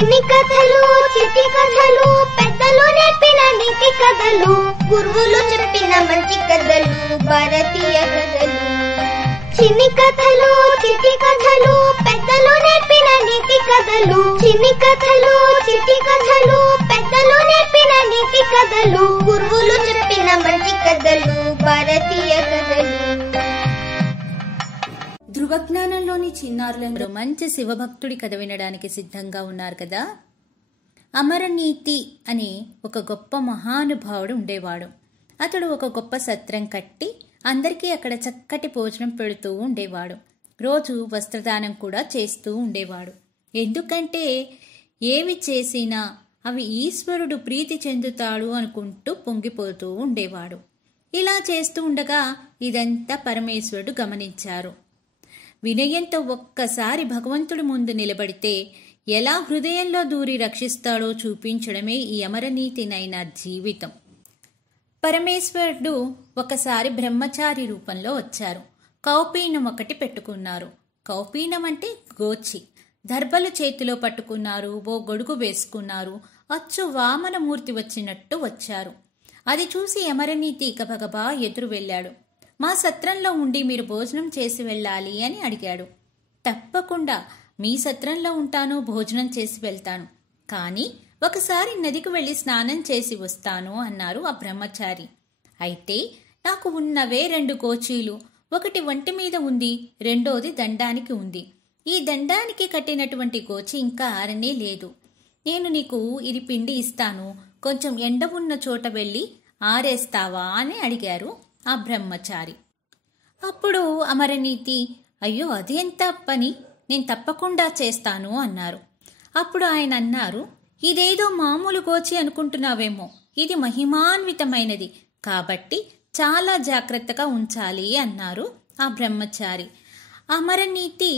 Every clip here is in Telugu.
చిన్ని కథలు చిట్టి కథలు పెద్దలు నేర్పిన నీతి కథలు గురువులు చెప్పిన మంచి కథలు భారతీయ కథలు. చిన్ని కథలు చిట్టి కథలు పెద్దలు నేర్పిన నీతి కథలు చిన్ని కథలు చిట్టి కథలు పెద్దలు నేర్పిన నీతి కథలు గురువులు చెప్పిన మంచి కథలు భారతీయ కథలు. ధృవజ్ఞానంలోని చిన్నారులందరూ మంచి శివభక్తుడి కథ వినడానికి సిద్ధంగా ఉన్నారు కదా. అమరనీతి అనే ఒక గొప్ప మహానుభావుడు ఉండేవాడు. అతడు ఒక గొప్ప సత్రం కట్టి అందరికీ అక్కడ చక్కటి భోజనం పెడుతూ ఉండేవాడు. రోజు వస్త్రదానం కూడా చేస్తూ ఉండేవాడు. ఎందుకంటే ఏవి చేసినా అవి ఈశ్వరుడు ప్రీతి చెందుతాడు అనుకుంటూ పొంగిపోతూ ఉండేవాడు. ఇలా చేస్తూ ఉండగా ఇదంతా పరమేశ్వరుడు గమనించారు. వినయంతో ఒక్కసారి భగవంతుడి ముందు నిలబడితే ఎలా హృదయంలో దూరి రక్షిస్తాడో చూపించడమే ఈ అమరనీతినైన జీవితం. పరమేశ్వరుడు ఒకసారి బ్రహ్మచారి రూపంలో వచ్చారు. కౌపీనం ఒకటి పెట్టుకున్నారు. కౌపీనం అంటే గోచి. దర్భలు చేతిలో పట్టుకున్నారు. ఓ గొడుగు వేసుకున్నారు. అచ్చు వామనమూర్తి వచ్చినట్టు వచ్చారు. అది చూసి అమరనీతి గబగబా ఎదురు వెళ్ళాడు. మా సత్రంలో ఉండి మీరు భోజనం చేసి వెళ్ళాలి అని అడిగాడు. తప్పకుండా మీ సత్రంలో ఉంటాను, భోజనం చేసి వెళ్తాను. కానీ ఒకసారి నదికి వెళ్ళి స్నానం చేసి వస్తాను అన్నారు ఆ బ్రహ్మచారి. అయితే నాకు ఉన్నవే 2 గోచీలు. ఒకటి ఒంటి మీద ఉంది, రెండోది దండానికి ఉంది. ఈ దండానికి కట్టినటువంటి గోచి ఇంకా ఆరనే లేదు. నేను నీకు ఇది పిండి ఇస్తాను, కొంచెం ఎండ ఉన్న చోట వెళ్ళి ఆరేస్తావా అని అడిగారు ఆ బ్రహ్మచారి. అప్పుడు అమరనీతి, అయ్యో అది ఎంత పని, నేను తప్పకుండా చేస్తాను అన్నారు. అప్పుడు ఆయన అన్నారు, ఇదేదో మామూలు గోచి అనుకుంటున్నావేమో, ఇది మహిమాన్వితమైనది కాబట్టి చాలా జాగ్రత్తగా ఉంచాలి అన్నారు ఆ బ్రహ్మచారి. అమరనీతి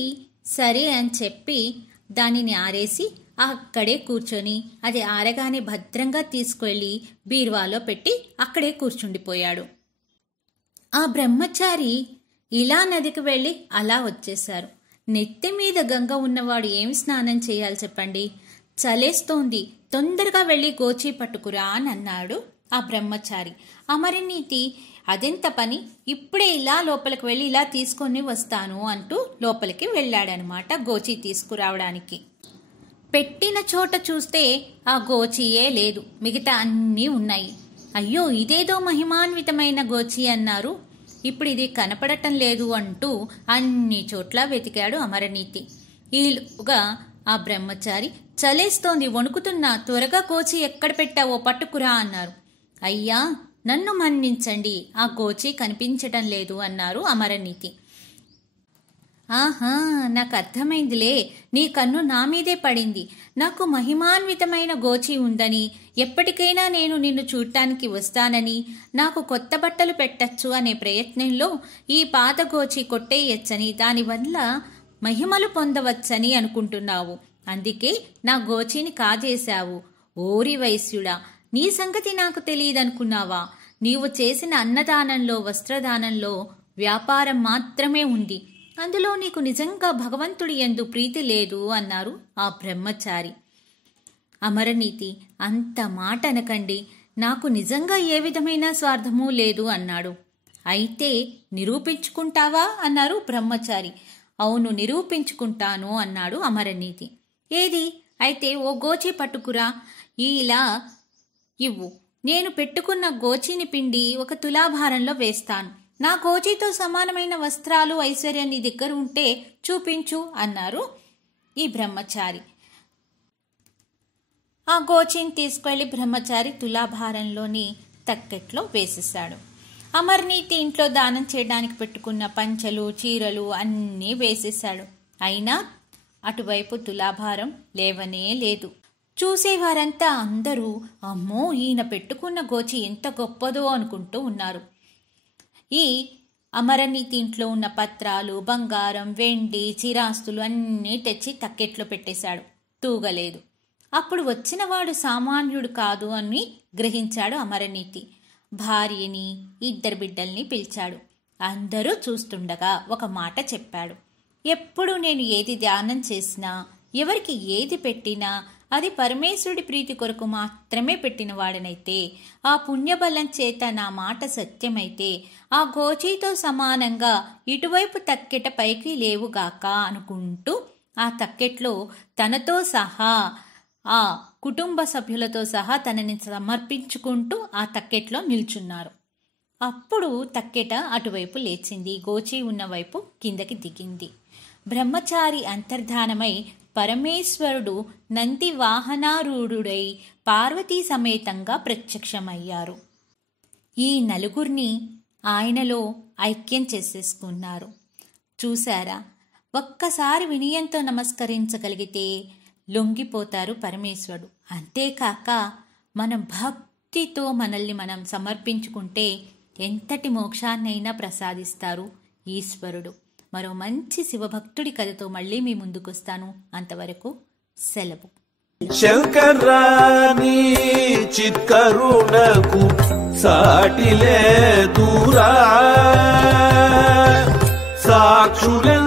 సరే అని చెప్పి దానిని ఆరేసి అక్కడే కూర్చొని అది ఆరగానే భద్రంగా తీసుకెళ్లి బీరువాలో పెట్టి అక్కడే కూర్చుండిపోయాడు. ఆ బ్రహ్మచారి ఇలా నదికి వెళ్ళి అలా వచ్చేశారు. నెత్తి మీద గంగ ఉన్నవాడు ఏమి స్నానం చేయాలి చెప్పండి? చలేస్తోంది, తొందరగా వెళ్ళి గోచి పట్టుకురా అని అన్నాడు ఆ బ్రహ్మచారి. అమరనీతి, అదెంత పని, ఇప్పుడే ఇలా లోపలికి వెళ్ళి ఇలా తీసుకొని వస్తాను అంటూ లోపలికి వెళ్ళాడనమాట గోచి తీసుకురావడానికి. పెట్టిన చోట చూస్తే ఆ గోచియే లేదు, మిగతా అన్నీ ఉన్నాయి. అయ్యో ఇదేదో మహిమాన్వితమైన గోచి అన్నారు, ఇప్పుడు ఇది కనపడటం లేదు అంటూ అన్ని చోట్ల వెతికాడు అమరనీతి. ఈలోగా ఆ బ్రహ్మచారి, చలేస్తోంది, వణుకుతున్నా, త్వరగా గోచి ఎక్కడ పెట్టావో పట్టుకురా అన్నారు. అయ్యా నన్ను మన్నించండి, ఆ గోచి కనిపించటం లేదు అన్నారు అమరనీతి. ఆహా, నాకు అర్థమైందిలే, నీ కన్ను నా మీదే పడింది. నాకు మహిమాన్వితమైన గోచి ఉందని, ఎప్పటికైనా నేను నిన్ను చూడటానికి వస్తానని, నాకు కొత్త బట్టలు పెట్టచ్చు అనే ప్రయత్నంలో ఈ పాత గోచి కొట్టేయచ్చని, దానివల్ల మహిమలు పొందవచ్చని అనుకుంటున్నావు. అందుకే నా గోచిని కాజేశావు. ఓరి వైశ్యుడా, నీ సంగతి నాకు తెలియదనుకున్నావా? నీవు చేసిన అన్నదానంలో, వస్త్రదానంలో వ్యాపారం మాత్రమే ఉంది. అందులో నీకు నిజంగా భగవంతుడి యందు ప్రీతి లేదు అన్నారు ఆ బ్రహ్మచారి. అమరనీతి, అంత మాట అనకండి, నాకు నిజంగా ఏ విధమైన స్వార్థమూ లేదు అన్నాడు. అయితే నిరూపించుకుంటావా అన్నారు బ్రహ్మచారి. అవును, నిరూపించుకుంటాను అన్నాడు అమరనీతి. ఏది? అయితే ఓ గోచి పట్టుకురా, ఇలా ఇవ్వు. నేను పెట్టుకున్న గోచిని పిండి ఒక తులాభారంలో వేస్తాను. నా గోచితో సమానమైన వస్త్రాలు, ఐశ్వర్యం నీ దగ్గర ఉంటే చూపించు అన్నారు ఈ బ్రహ్మచారి. ఆ గోచిని తీసుకెళ్లి బ్రహ్మచారి తులాభారంలోని తక్కెట్లో వేసేశాడు. అమరనీతి ఇంట్లో దానం చేయడానికి పెట్టుకున్న పంచలు, చీరలు అన్నీ వేసేశాడు. అయినా అటువైపు తులాభారం లేవనే లేదు. చూసేవారంతా అందరూ అమ్మో, ఈయన పెట్టుకున్న గోచి ఎంత గొప్పదో అనుకుంటూ ఉన్నారు. ఈ అమరనీతి ఇంట్లో ఉన్న పత్రాలు, బంగారం, వెండి, చిరాస్తులు అన్నీ తెచ్చి తక్కెట్లో పెట్టేశాడు. తూగలేదు. అప్పుడు వచ్చినవాడు సామాన్యుడు కాదు అని గ్రహించాడు అమరనీతి. భార్యని, 2 బిడ్డల్ని పిలిచాడు. అందరూ చూస్తుండగా ఒక మాట చెప్పాడు. ఎప్పుడు నేను ఏది దానం చేసినా, ఎవరికి ఏది పెట్టినా అది పరమేశ్వరుడి ప్రీతి కొరకు మాత్రమే పెట్టిన వాడనైతే, ఆ పుణ్యబలం చేత నా మాట సత్యమైతే ఆ గోచీతో సమానంగా ఇటువైపు తక్కెట పైకి లేవుగాక అనుకుంటూ ఆ తక్కెట్లో తనతో సహా ఆ కుటుంబ సభ్యులతో సహా తనని సమర్పించుకుంటూ ఆ తక్కెట్లో నిల్చున్నారు. అప్పుడు తక్కెట అటువైపు లేచింది, గోచి ఉన్న వైపు కిందకి దిగింది. బ్రహ్మచారి అంతర్ధానమై పరమేశ్వరుడు నంది వాహనారూఢుడై పార్వతీ సమేతంగా ప్రత్యక్షమయ్యారు. ఈ నలుగురిని ఆయనలో ఐక్యం చేసేసుకున్నారు. చూశారా, ఒక్కసారి వినయంతో నమస్కరించగలిగితే లొంగిపోతారు పరమేశ్వరుడు. అంతేకాక మనం భక్తితో మనల్ని మనం సమర్పించుకుంటే ఎంతటి మోక్షాన్నైనా ప్రసాదిస్తారు ఈశ్వరుడు. మరో మంచి శివభక్తుడి కథతో మళ్ళీ మీ ముందుకొస్తాను. అంతవరకు సెలవు. శంకరాని చిత్కరుణకు సాటిలే దూరా సాక్షుల